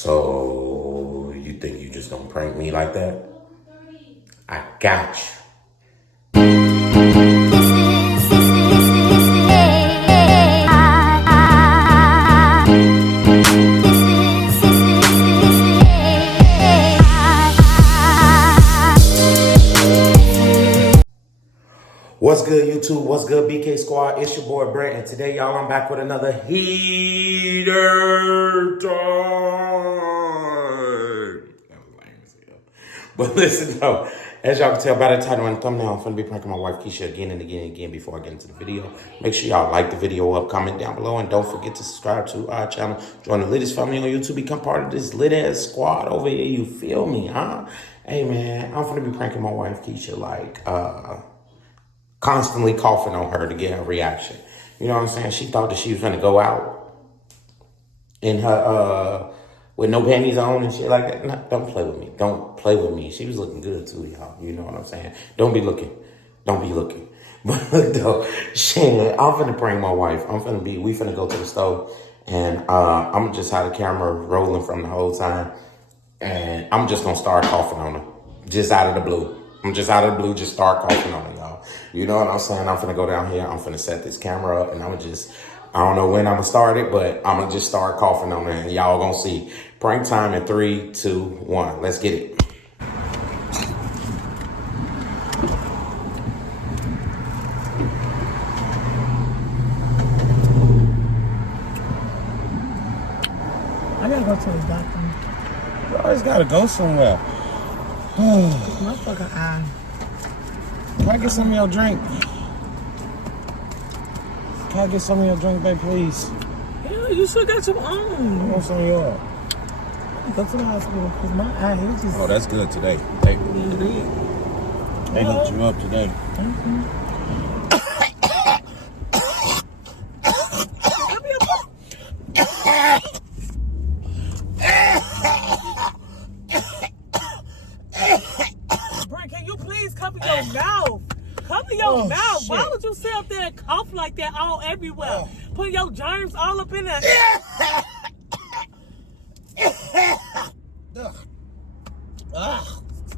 So, you think you just gonna prank me like that? I got you. What's good, YouTube? What's good, BK Squad? It's your boy Brent, and today, y'all, I'm back with another heater time. That was lame as hell. But listen, though, as y'all can tell by the title and thumbnail, I'm finna be pranking my wife Keisha again and again and again before I get into the video. Make sure y'all like the video up, comment down below, and don't forget to subscribe to our channel. Join the latest family on YouTube. Become part of this lit-ass squad over here. You feel me, huh? Hey, man, I'm finna be pranking my wife Keisha like, constantly coughing on her to get her reaction. You know what I'm saying? She thought that she was gonna go out in her with no panties on and shit like that. No, don't play with me. Don't play with me. She was looking good too, y'all. You know what I'm saying? Don't be looking. Don't be looking. But look though, shit, I'm finna prank my wife. We finna go to the stove, and I'm gonna just have the camera rolling from the whole time, and I'm just gonna start coughing on her, just out of the blue. I'm just out of the blue, just start coughing on it, y'all. You know what I'm saying? I'm finna go down here. I'm finna set this camera up, and I don't know when I'm gonna start it, but I'm gonna just start coughing on it, and y'all gonna see. Prank time in 3, 2, 1. Let's get it. I gotta go to the doctor. You always gotta go somewhere. My fucking eye. Can I get some of your drink? Can I get some of your drink, babe, please? Yeah, you should got your own. I want some of yours. Go to the hospital because my eye is just. Oh, that's good today. They hooked you up today. Mm-hmm. Brent, can you please cover your mouth? Cover your mouth. Shit. Why would you sit up there and cough like that all everywhere? Put your germs all up in there.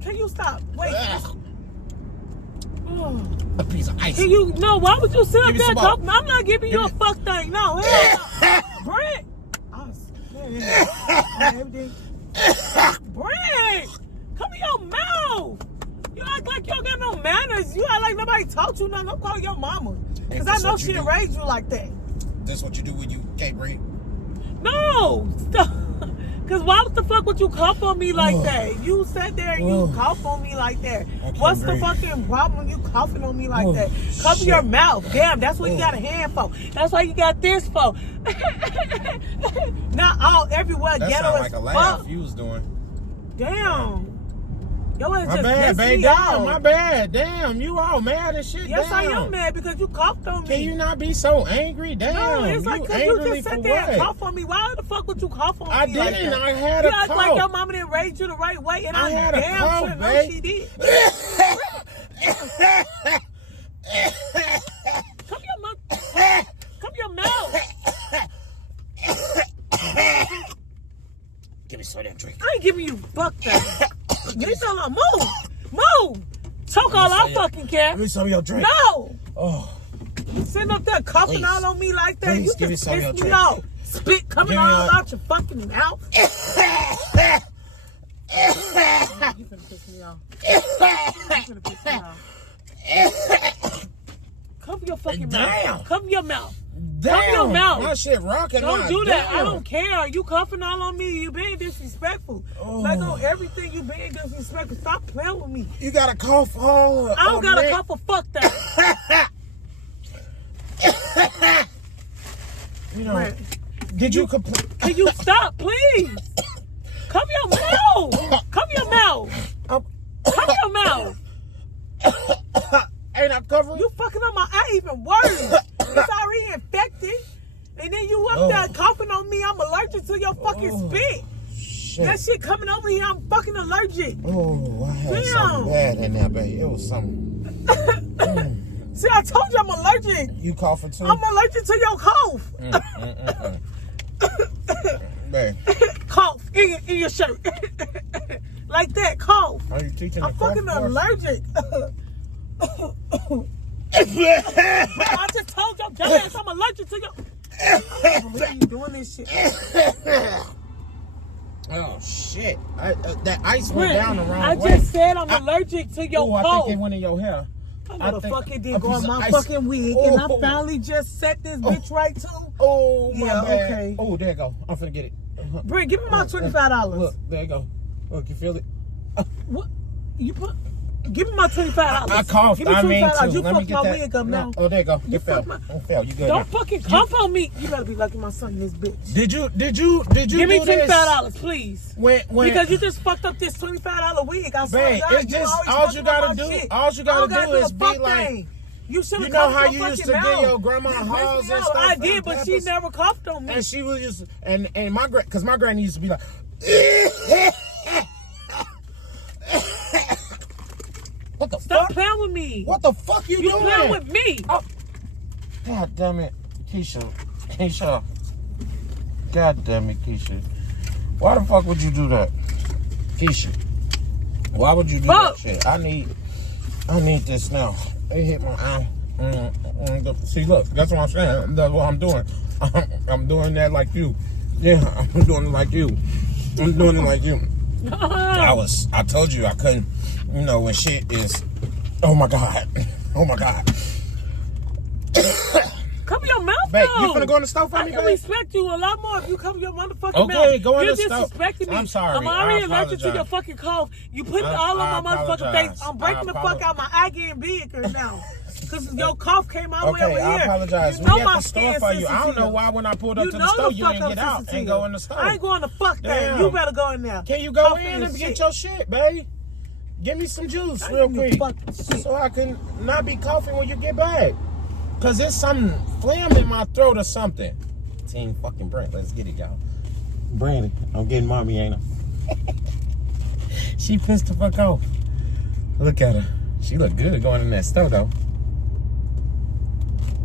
Can you stop? Wait. A piece of ice. Can you? No, why would you sit up there and cough? I'm not giving you a fuck thing. No, hell no. Brent. Everything. Brent, cover your mouth. You act like you don't got no manners. You act like nobody taught you nothing. I'm calling your mama. Because I know she didn't raise you like that. That's what you do when you can't breathe? No. Because why the fuck would you cough on me like that? You sat there and you cough on me like that. What's the fucking problem you coughing on me like that? Cover your mouth. Damn, that's what you got a hand for. That's why you got this for. Not all everywhere that ghetto as like a laugh fuck. you was doing. Damn. Yo, it's my just bad, babe. Damn, my bad. Damn, you all mad and shit. Yes, damn. I am mad because you coughed on me. Can you not be so angry? Damn. No, it's like because you just sat there and cough on me. Why the fuck would you cough on I me? didn't. Like that? I had a cough. You act like your mama didn't raise you the right way, and I had a damn cough, sure know babe. she did. Cover your mouth. Cover your mouth. Give me some of that drink. I ain't giving you fuck that. You tell her move. Move. Choke all I fucking care. Give me some of your drink. No. Oh. Sitting up there coughing all on me like that. Please, You give just me some of your piss me drink. off. Spit coming all out your fucking mouth. You finna piss me off. You finna piss me off. Cover your fucking mouth. Cover your mouth. Damn. Cover your mouth. My shit rocking. Don't do that. Damn. I don't care. You coughing all on me. You being disrespectful. Like on everything you being disrespectful. Stop playing with me. You got a cough all. I don't got a cough for fuck that. You know, did you complain? Can you stop, please? Cover your mouth. Cover your mouth. Cover your mouth. Ain't I covering? You fucking up my eye even worse. It's already infected. And then you up there coughing on me. I'm allergic to your fucking spit. Shit. That shit coming over here, I'm fucking allergic. Oh, I had something bad in there, baby. It was something. See, I told you I'm allergic. You coughing too? I'm allergic to your cough. Babe. Cough. in your shirt. Like that, cough. Are you teaching I'm the cough fucking course? allergic. I just told your dumbass I'm allergic to your... I can't believe you doing this shit. Oh shit! That ice went down the wrong I way. just said I'm allergic to your I cold. think it went in your hair. I know the fuck it did go piece on of my ice- fucking wig, and I finally just set this bitch right too. Oh my Yeah, bad. okay. Oh, there you go. I'm finna get it. Bri, give me my $25. Look, there you go. Look, you feel it? What? You put? Give me my $25. I coughed. Give me I mean $25. to. You Let me fucked get my that. wig up now. Oh, there you go. You It fell. fucked my- Don't fail. You good Don't now. fucking cough on me. You better be lucky my son in this bitch. Did you Give me do this? $25, please. When Because you just fucked up this $25 wig. I swear Babe, to God, it's you just always all fucking you up gotta my do. shit. All you gotta I don't do is a be fuck like. thing. You should You have know coughed how your you used to fucking give mouth. your grandma hugs and stuff. I and did, but she peppers? never coughed on me. And she was just and my cause my granny used to be like. What the Stop fuck? playing with me. What the fuck you You doing? playing with me. Oh. God damn it, Keisha. God damn it, Keisha. Why the fuck would you do that, Keisha? Why would you do that shit? I need this now. It hit my arm. See, look, that's what I'm saying. That's what I'm doing. I'm doing that like you. Yeah, I'm doing it like you. I'm doing it like you. I told you I couldn't. You know when shit is. Oh my god. Oh my god. Cover your mouth, Babe, though. you finna go in the stove for I me, can babe? respect you a lot more if you cover your motherfucking mouth. Okay, go in You're the stove. disrespecting me. I'm sorry. I'm already I allergic to your apologize. fucking cough. You put it I all on my motherfucking apologize. face. I'm breaking the I fuck out. My eye getting bigger now. Because your cough came all the way Okay, over I here. apologize. You We know at my the store skin for you. I don't know sensitive. why when I pulled up You to know the store, the you fuck didn't I'm get out sensitive. and go in the store. I ain't going to fuck that. Damn. You better go in there. Can you go Coughing in and shit. get your shit, babe? Give me some juice I real give you quick. fucking shit. So I can not be coughing when you get back. Cause there's some phlegm in my throat or something. Team fucking Brent, let's get it, y'all. Brandon, I'm getting mommy, ain't I? She pissed the fuck off. Look at her. She look good going in that store though.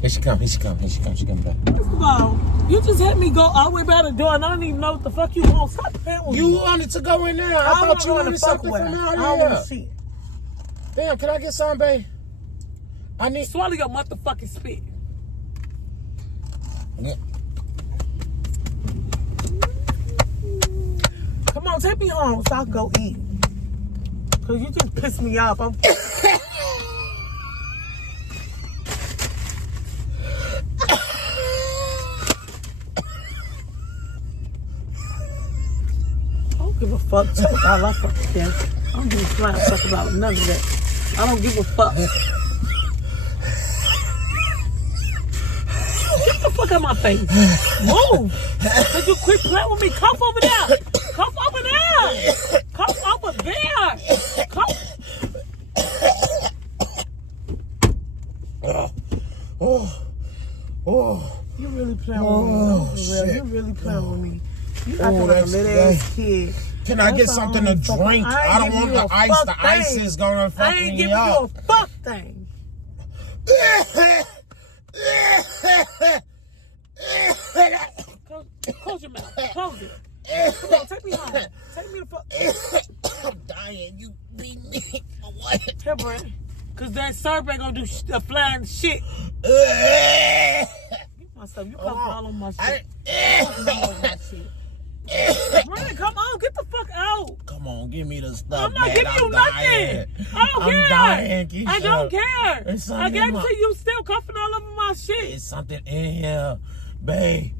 Here she come, she coming back. First of all, you just had me go all the way by the door and I don't even know what the fuck you want. Stop playing with me. You wanted to go in there. I thought you wanted something from out I don't want to here. see it. Damn, can I get some, babe? I need. Swallow your motherfucking spit. Yeah. Come on, take me home so I can go eat. Cause you just pissed me off. I don't give a fuck. Take all I fucking care. I don't give a flying fuck about none of that. I don't give a fuck. Get the fuck out of my face. Move. Cause you quit playing with me. Cough over there. Cough over there. Cough over there. Cough. Oh. You really playing with me. No, for real. Shit. You really playing with me. You acting like a that's little gay. ass kid. Can I That's get the something to only fucking- drink? I don't ain't want giving the you a ice. fuck The ice thing. is gonna fuck I ain't me giving you up. a fuck thing. Close your mouth. Close it. Come on, take me home. Take me the fuck. I'm dying. You beat me for what? Here, Brent. Cause that syrup ain't gonna do flying shit. My stuff. You come all on my shit. All over my shit. Brent, come on, get the fuck out. Come on, give me the stuff. I'm not man. giving you dying. nothing. I don't I'm care. dying, Keisha. I don't care. It's I something gave in it my- to you, still coughing all over my shit. It's something in here, babe.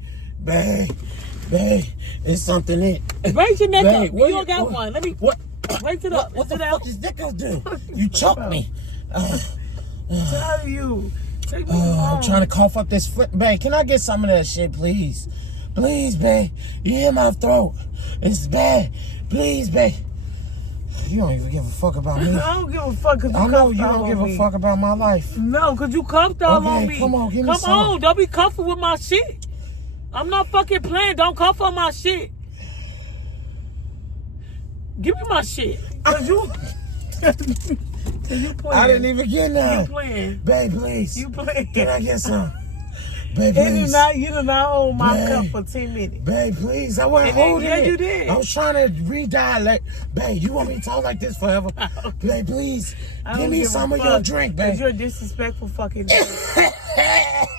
It's something in. Raise your neck Babe, up. what You don't got what- one. Let me What? raise it up. What Lift the it fuck out. is that gonna do? You choked me. Tell you. Take me I'm home. trying to cough up this foot. Babe, can I get some of that shit, please? Please, babe. You hear my throat? It's bad. Please, babe. You don't even give a fuck about me. I don't give a fuck because you I know cuffed you all don't on give a me. fuck about my life. No, because you cuffed all Okay, on me. come on, give me Come some. on, don't be cuffing with my shit. I'm not fucking playing. Don't cuff on my shit. Give me my shit. Because you... Cause you playing. I didn't even get You none. playing. Babe, please. You playing. Can I get some? Babe, please. You did not hold my Babe. cup for 10 minutes. Babe, please. I wasn't And then, holding yeah, it. you did. I was trying to redialect. Babe, you want me to talk like this forever? Babe, please. Give me some of your drink, babe. Because you're a disrespectful fucking nigga.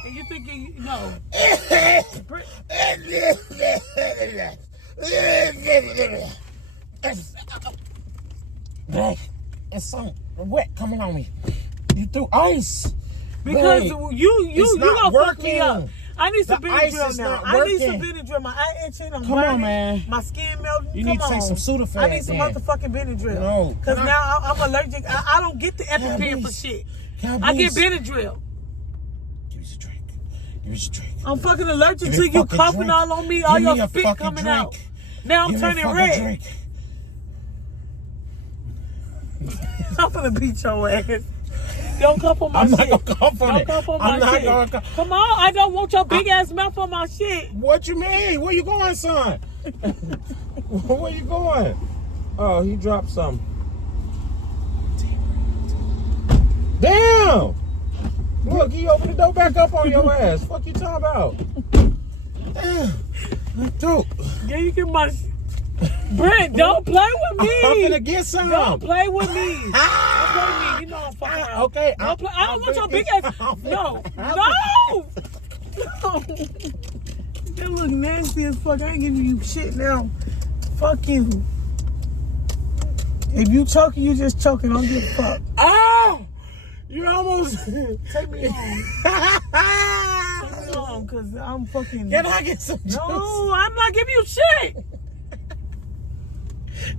And you think no. Babe, it's some wet coming on me. You threw ice. Because Babe, you not gonna fuck me working. up. I need some The ice Benadryl is now. not I need some working. Benadryl. My eye itching. I'm Come on, burning. man. My skin melting. You Come need to take on. some Sudafed I need some then. motherfucking Benadryl. No. Because Can I- now I'm allergic. I don't get the EpiPen for please? shit. Can I get please? Benadryl. Give me some drink. Give me some drink. I'm fucking allergic Give to me a you fucking coughing drink. all on me. All Give me your a spit fucking coming drink. out. Now I'm Give me a turning fucking red. drink. I'm gonna beat your ass. Don't cough on my I'm shit. not gonna cough on Don't it. cough on I'm my not shit. gonna cough. Come on, I don't want your big ass mouth on my shit. What you mean? Where you going, son? Where you going? Oh, he dropped something. Damn! Look, he opened the door back up on your ass. Fuck you talking about? Damn. Dude. Yeah, you get my. Brent, don't play with me. I'm finna get some. Don't play with me. Don't play with me. You know I'm fucking around. Okay. Don't play. I don't want your big ass. No. No. You look nasty as fuck. I ain't giving you shit now. Fuck you. If you choking, you just choking. Don't give a fuck. Oh! You almost. Take me home. Take me home, cause I'm fucking. Can I get some juice? No, I'm not giving you shit.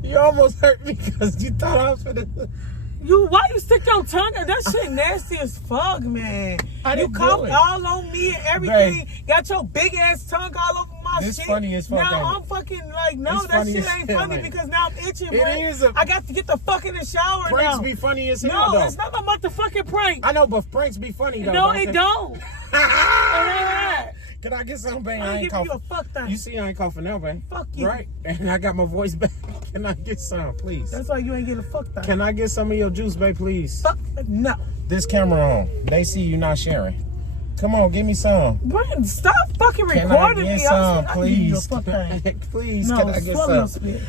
You almost hurt me because you thought I was finna. Why you stick your tongue out? That shit nasty as fuck, man. I You didn't do coughed it. all on me and everything. Got your big ass tongue all over my This shit. funny as fuck, Now ain't it? I'm fucking like, no, It's that funny shit as ain't hell, funny ain't it? because now I'm itching, It man. is a- I got to get the fuck in the shower Pranks now. be funny as hell, No, though. it's not a motherfucking prank. I know, but pranks be funny, though. No, it don't. It ain't. Can I get something, babe? I I ain't ain't giving you a coughing. fuck thing. You see, I ain't coughing now, babe. Fuck you. Right? And I got my voice back. Can I get some, please? That's why you ain't getting a fuck thing. Can I get some of your juice, babe, please? Fuck no. This camera on. They see you not sharing. Come on, give me some. Brandon, stop fucking Can recording I get me. some, I give you a please? fuck thing. Please, No, can I get swallow your some? spit.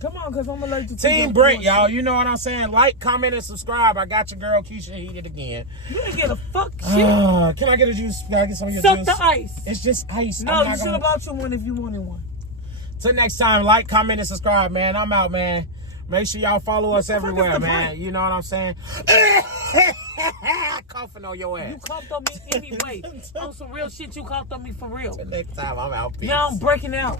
Come on, because I'm allergic to Team your Brent, bullshit. y'all. You know what I'm saying? Like, comment, and subscribe. I got your girl Keisha heated again. You ain't get a fuck shit. Can I get a juice? Can I get some of your Suck juice? the ice. It's just ice. No, I'm you not should gonna- have bought you one if you wanted one. Till next time, like, comment, and subscribe, man. I'm out, man. Make sure y'all follow us the fuck is everywhere, the man. break? You know what I'm saying? Coughing on your You ass. coughed on me anyway. On some real shit, you coughed on me for real. Till next time, I'm out. Peace. Now I'm breaking out.